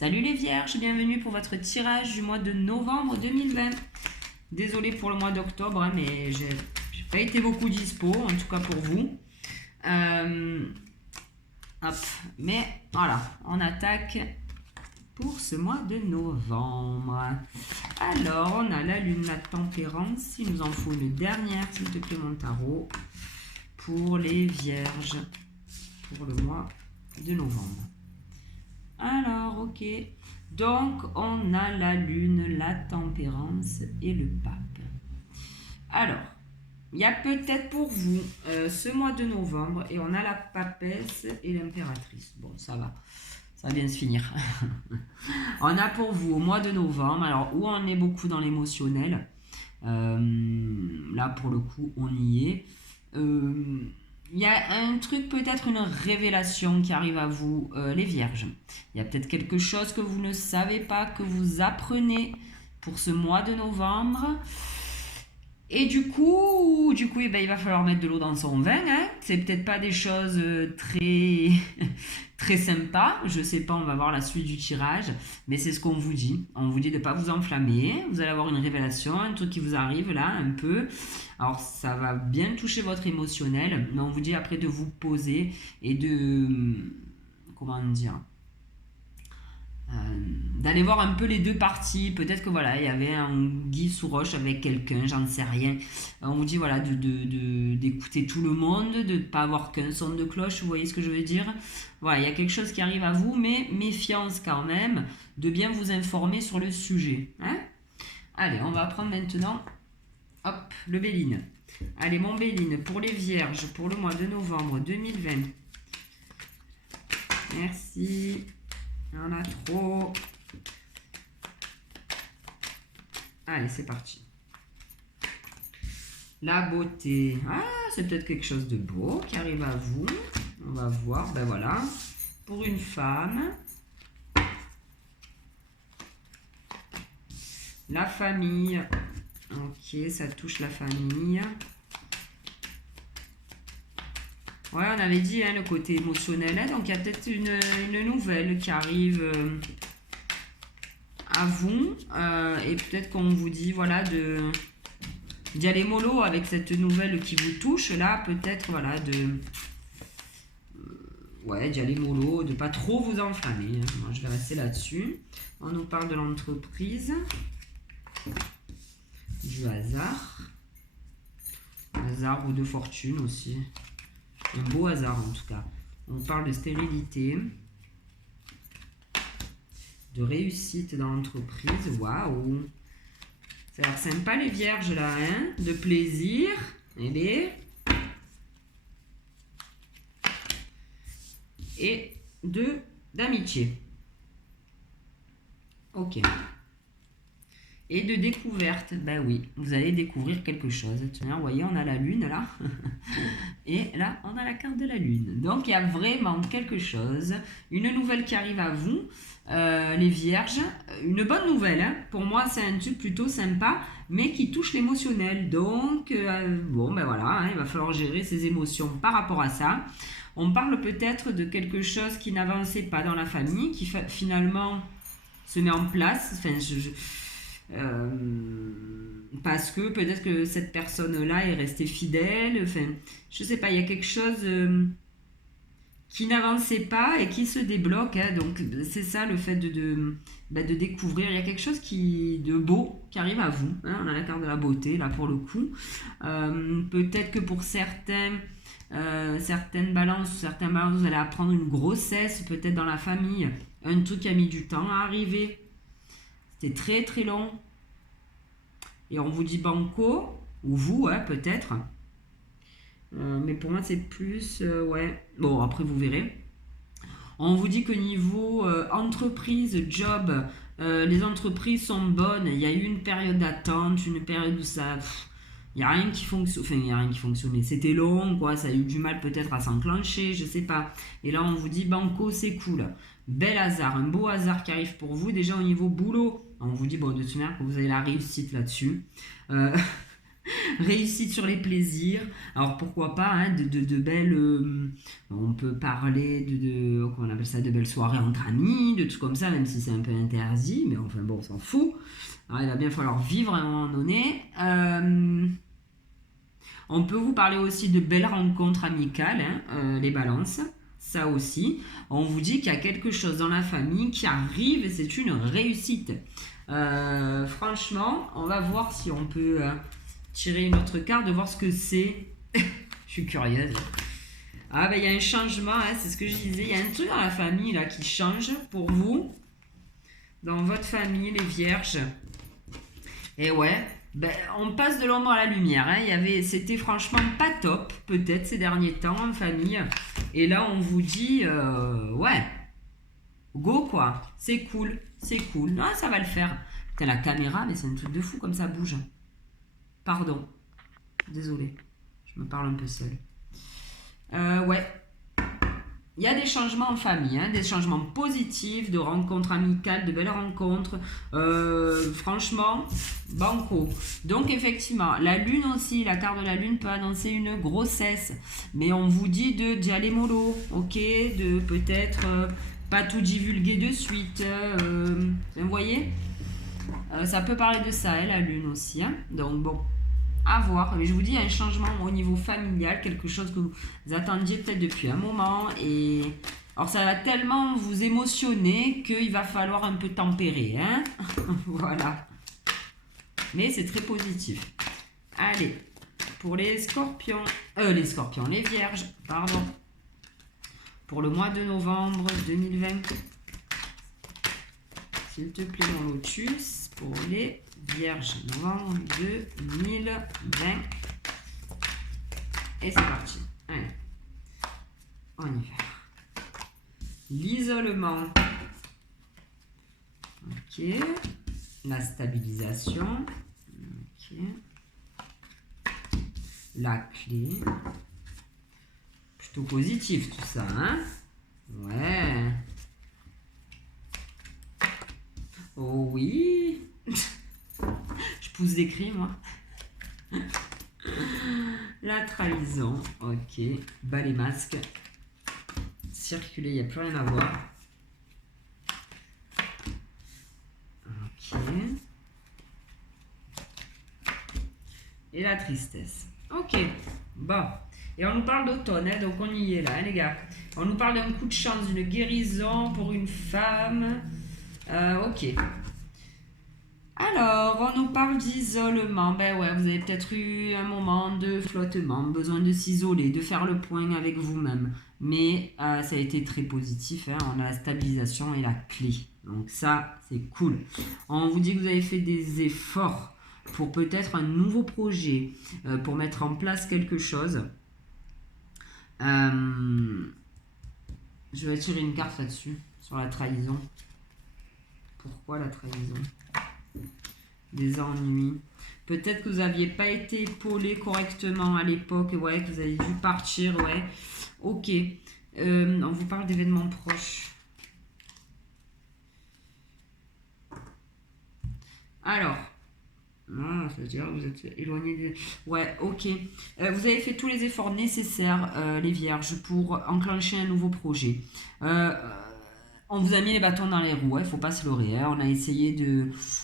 Salut les vierges, bienvenue pour votre tirage du mois de novembre 2020. Désolée pour le mois d'octobre, hein, mais j'ai pas été beaucoup dispo, en tout cas pour vous. Hop, mais voilà, on attaque pour ce mois de novembre. Alors, on a la lune, la tempérance. Il nous en faut une dernière, s'il te plaît, mon tarot, pour les vierges, pour le mois de novembre. Alors, ok. Donc, on a la lune, la tempérance et le pape. Alors, il y a peut-être pour vous ce mois de novembre et on a la papesse et l'impératrice. Bon, ça va. Ça va bien se finir. On a pour vous au mois de novembre, alors où on est beaucoup dans l'émotionnel. Là, pour le coup, on y est. Il y a un truc, peut-être une révélation qui arrive à vous, les vierges. Il y a peut-être quelque chose que vous ne savez pas, que vous apprenez pour ce mois de novembre. Et du coup eh ben, il va falloir mettre de l'eau dans son vin. Hein. C'est peut-être pas des choses très, très sympas. Je sais pas, on va voir la suite du tirage. Mais c'est ce qu'on vous dit. On vous dit de ne pas vous enflammer. Vous allez avoir une révélation, un truc qui vous arrive là, un peu. Alors, ça va bien toucher votre émotionnel. Mais on vous dit après de vous poser et de... Comment dire, d'aller voir un peu les deux parties. Peut-être que voilà, il y avait un Guy sous roche avec quelqu'un, j'en sais rien. On vous dit voilà d'écouter tout le monde, de ne pas avoir qu'un son de cloche, vous voyez ce que je veux dire. Voilà, il y a quelque chose qui arrive à vous, mais méfiance quand même, de bien vous informer sur le sujet. Hein. Allez, on va prendre maintenant, hop, le Béline. Allez, mon Béline, pour les vierges, pour le mois de novembre 2020. Merci. Il y en a trop. Allez, c'est parti. La beauté. Ah, c'est peut-être quelque chose de beau qui arrive à vous. On va voir. Ben voilà. Pour une femme. La famille. Ok, ça touche la famille. Ouais, on avait dit hein, le côté émotionnel. Hein, donc, il y a peut-être une nouvelle qui arrive à vous. Et peut-être qu'on vous dit, voilà, d'y aller mollo avec cette nouvelle qui vous touche. Là, peut-être, voilà, ouais, d'y aller mollo, de pas trop vous enflammer. Hein. Moi, je vais rester là-dessus. On nous parle de l'entreprise. Du hasard. Hasard ou de fortune aussi. Un beau hasard en tout cas. On parle de stérilité, de réussite dans l'entreprise. Waouh! Ça a l'air sympa les vierges là, hein? De plaisir. Eh bien. Et d'amitié. Ok. Et de découverte, ben oui, vous allez découvrir quelque chose. Tiens, vous voyez, on a la lune là. Et là, on a la carte de la lune. Donc, il y a vraiment quelque chose. Une nouvelle qui arrive à vous, les vierges. Une bonne nouvelle, hein. Pour moi, c'est un truc plutôt sympa, mais qui touche l'émotionnel. Donc, bon, ben voilà, hein, il va falloir gérer ses émotions par rapport à ça. On parle peut-être de quelque chose qui n'avançait pas dans la famille, qui finalement se met en place. Enfin, parce que peut-être que cette personne-là est restée fidèle, enfin, je sais pas, il y a quelque chose qui n'avançait pas et qui se débloque, hein, donc c'est ça le fait de découvrir, il y a quelque chose de beau qui arrive à vous, hein, on a la carte de la beauté là pour le coup, peut-être que pour certaines balances, certains balances, vous allez apprendre une grossesse, peut-être dans la famille, un truc qui a mis du temps à arriver. C'était très très long. Et on vous dit banco, ou vous, hein, peut-être. Mais pour moi, c'est plus... ouais. Bon, après, vous verrez. On vous dit que niveau entreprise, job, les entreprises sont bonnes. Il y a eu une période d'attente, une période où ça... Il n'y a rien qui fonctionne. Enfin, il n'y a rien qui fonctionnait. C'était long, quoi. Ça a eu du mal peut-être à s'enclencher, je sais pas. Et là, on vous dit banco, c'est cool. Bel hasard, un beau hasard qui arrive pour vous. Déjà, au niveau boulot, on vous dit, bon, de toute manière, que vous avez la réussite là-dessus. Réussite sur les plaisirs. Alors pourquoi pas hein, de belles... on peut parler comment on appelle ça, de belles soirées entre amis, de trucs comme ça, même si c'est un peu interdit. Mais enfin bon, on s'en fout. Alors il va bien falloir vivre à un moment donné. On peut vous parler aussi de belles rencontres amicales, hein, les balances. Ça aussi. On vous dit qu'il y a quelque chose dans la famille qui arrive et c'est une réussite. Franchement, on va voir si on peut tirer une autre carte, de voir ce que c'est. Je suis curieuse. Ah ben il y a un changement, hein, c'est ce que je disais. Il y a un truc dans la famille là qui change pour vous. Dans votre famille, les vierges. Et ouais, ben, on passe de l'ombre à la lumière. Hein. C'était franchement pas top, peut-être, ces derniers temps en famille. Et là, on vous dit, ouais, go quoi. C'est cool, c'est cool. Non, ça va le faire. Putain, la caméra, mais c'est un truc de fou comme ça bouge. Pardon. Désolée. Je me parle un peu seule. Ouais. Il y a des changements en famille, hein, des changements positifs, de rencontres amicales, de belles rencontres. Franchement, banco. Donc effectivement, la lune aussi, la carte de la lune peut annoncer une grossesse. Mais on vous dit d'y aller mollo, ok? De peut-être pas tout divulguer de suite. Vous voyez? Ça peut parler de ça, hein, la lune aussi. Hein. Donc bon. À voir, mais je vous dis, il y a un changement au niveau familial, quelque chose que vous attendiez peut-être depuis un moment, et alors ça va tellement vous émotionner qu'il va falloir un peu tempérer, hein. Voilà. Mais c'est très positif. Allez, pour les scorpions, les vierges, pardon, pour le mois de novembre 2020, s'il te plaît mon lotus, pour les Vierge, novembre 2020. Et c'est parti. Allez. On y va. L'isolement. Ok. La stabilisation. Ok. La clé. Plutôt positif tout ça, hein? Ouais. Oh oui. Je pousse des cris, moi. La trahison. Ok. Bas les masques. Circuler, il n'y a plus rien à voir. Ok. Et la tristesse. Ok. Bon. Et on nous parle d'automne, hein, donc on y est là, hein, les gars. On nous parle d'un coup de chance, d'une guérison pour une femme. Ok. Alors, on nous parle d'isolement. Ben ouais, vous avez peut-être eu un moment de flottement, besoin de s'isoler, de faire le point avec vous-même. Mais ça a été très positif. Hein. On a la stabilisation et la clé. Donc ça, c'est cool. On vous dit que vous avez fait des efforts pour peut-être un nouveau projet, pour mettre en place quelque chose. Je vais tirer une carte là-dessus, sur la trahison. Pourquoi la trahison ? Des ennuis. Peut-être que vous n'aviez pas été épaulé correctement à l'époque, ouais, que vous avez dû partir, ouais. Ok. On vous parle d'événements proches. Alors, ça veut dire que vous êtes éloigné des... Ouais, ok. Vous avez fait tous les efforts nécessaires, les vierges, pour enclencher un nouveau projet. On vous a mis les bâtons dans les roues, il ne faut pas se leurrer. Hein. On a essayé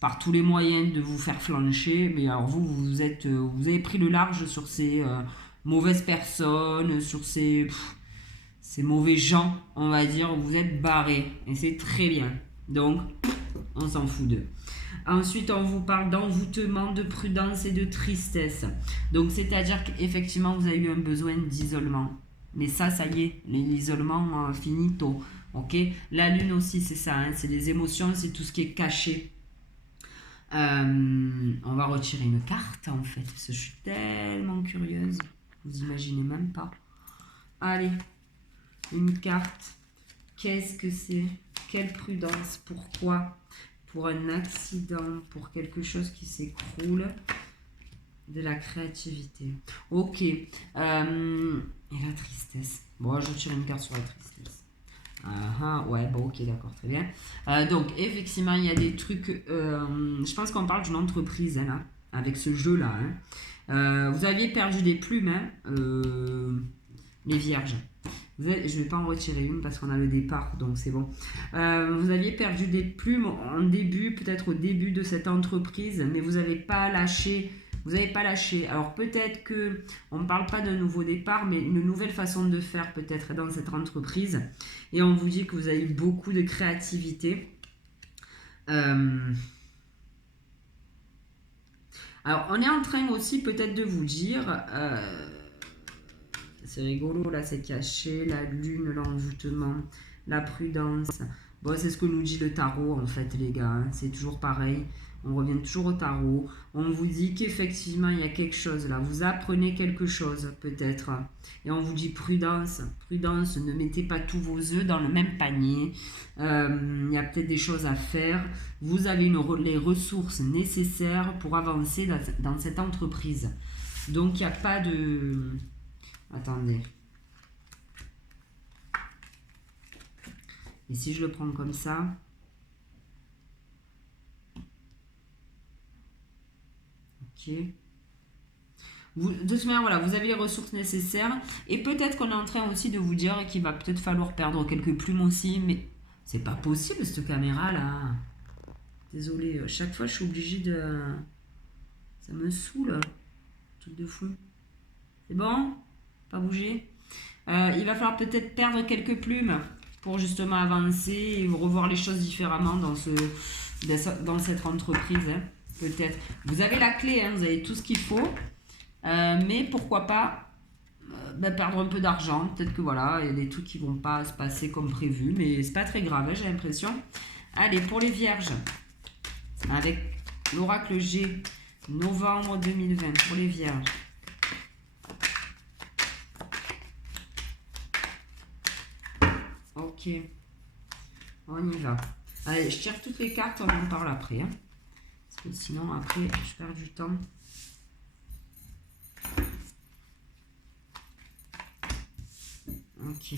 par tous les moyens de vous faire flancher, mais alors vous avez pris le large sur ces mauvaises personnes, sur ces mauvais gens, on va dire. Vous êtes barrés, et c'est très bien. Donc, on s'en fout d'eux. Ensuite, on vous parle d'envoûtement, de prudence et de tristesse. Donc, c'est-à-dire qu'effectivement, vous avez eu un besoin d'isolement. Mais ça y est, l'isolement finito. Ok, la lune aussi c'est ça, hein, c'est les émotions, c'est tout ce qui est caché. On va retirer une carte en fait, parce que je suis tellement curieuse, vous imaginez même pas. Allez, une carte, qu'est-ce que c'est? Quelle prudence? Pourquoi? Pour un accident, pour quelque chose qui s'écroule, de la créativité. Ok, et la tristesse. Bon, je tire une carte sur la tristesse. Ouais, bon, ok, d'accord, très bien. Donc, effectivement, il y a des trucs... je pense qu'on parle d'une entreprise, hein, là, avec ce jeu-là. Hein. Vous aviez perdu des plumes, hein, les vierges. Je ne vais pas en retirer une parce qu'on a le départ, donc c'est bon. Vous aviez perdu des plumes en début, peut-être au début de cette entreprise, mais vous n'avez pas lâché. Vous n'avez pas lâché. Alors peut-être que on ne parle pas d'un nouveau départ, mais une nouvelle façon de faire peut-être dans cette entreprise. Et on vous dit que vous avez eu beaucoup de créativité. Alors on est en train aussi peut-être de vous dire... c'est rigolo, là, c'est caché, la lune, l'envoûtement, la prudence. Bon, c'est ce que nous dit le tarot, en fait, les gars. Hein. C'est toujours pareil. On revient toujours au tarot. On vous dit qu'effectivement, il y a quelque chose là. Vous apprenez quelque chose, peut-être. Et on vous dit prudence. Prudence, ne mettez pas tous vos œufs dans le même panier. Il y a peut-être des choses à faire. Vous avez les ressources nécessaires pour avancer dans cette entreprise. Donc, il n'y a pas de... Attendez. Et si je le prends comme ça? Ok. De toute manière, voilà, vous avez les ressources nécessaires. Et peut-être qu'on est en train aussi de vous dire qu'il va peut-être falloir perdre quelques plumes aussi. Mais c'est pas possible, cette caméra-là. Désolée, chaque fois, je suis obligée de... Ça me saoule. Truc de fou. C'est bon? Pas bouger. Il va falloir peut-être perdre quelques plumes pour justement avancer et revoir les choses différemment dans cette entreprise. Hein. Peut-être. Vous avez la clé, hein, vous avez tout ce qu'il faut. Mais pourquoi pas perdre un peu d'argent. Peut-être que voilà, il y a des trucs qui vont pas se passer comme prévu. Mais c'est pas très grave, hein, j'ai l'impression. Allez, pour les vierges. Avec l'oracle G. Novembre 2020. Pour les vierges. Ok, on y va. Allez, je tire toutes les cartes, on en parle après. Hein. Parce que sinon, après, je perds du temps. Ok,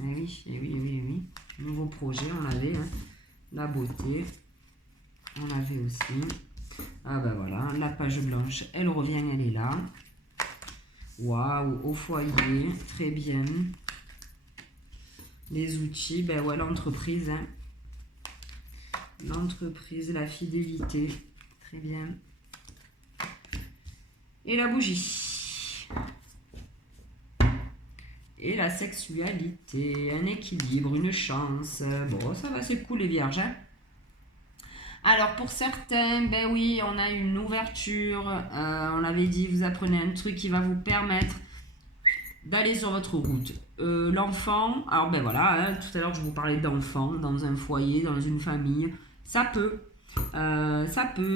oui. Nouveau projet, on l'avait. Hein. La beauté, on l'avait aussi. Ah ben voilà, la page blanche, elle revient, elle est là. Waouh, au foyer, très bien. Les outils, ben ouais, l'entreprise. Hein. L'entreprise, la fidélité. Très bien. Et la bougie. Et la sexualité, un équilibre, une chance. Bon, ça va, c'est cool les vierges. Hein. Alors pour certains, ben oui, on a une ouverture. On l'avait dit, vous apprenez un truc qui va vous permettre d'aller sur votre route. L'enfant, alors ben voilà, hein, tout à l'heure je vous parlais d'enfant dans un foyer, dans une famille, ça peut,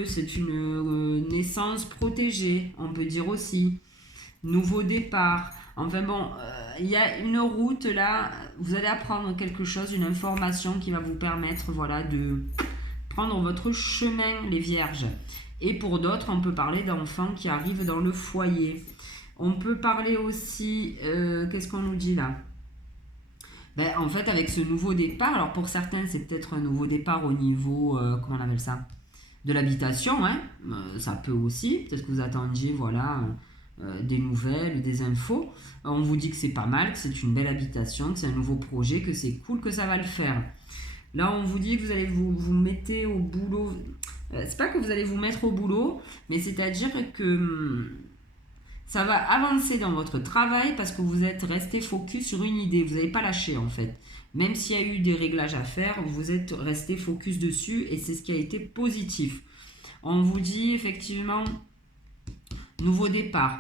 c'est une naissance protégée, on peut dire aussi, nouveau départ, enfin bon, il y a une route là, vous allez apprendre quelque chose, une information qui va vous permettre, voilà, de prendre votre chemin, les vierges. Et pour d'autres, on peut parler d'enfants qui arrivent dans le foyer. On peut parler aussi, qu'est-ce qu'on nous dit là? Ben, en fait, avec ce nouveau départ, alors pour certains, c'est peut-être un nouveau départ au niveau, comment on appelle ça? De l'habitation, hein? Ça peut aussi, peut-être que vous attendiez, voilà, des nouvelles, des infos. On vous dit que c'est pas mal, que c'est une belle habitation, que c'est un nouveau projet, que c'est cool, que ça va le faire. Là, on vous dit que vous allez vous mettez au boulot. C'est pas que vous allez vous mettre au boulot, mais c'est-à-dire que... ça va avancer dans votre travail parce que vous êtes resté focus sur une idée. Vous n'avez pas lâché en fait. Même s'il y a eu des réglages à faire, vous êtes resté focus dessus et c'est ce qui a été positif. On vous dit effectivement nouveau départ.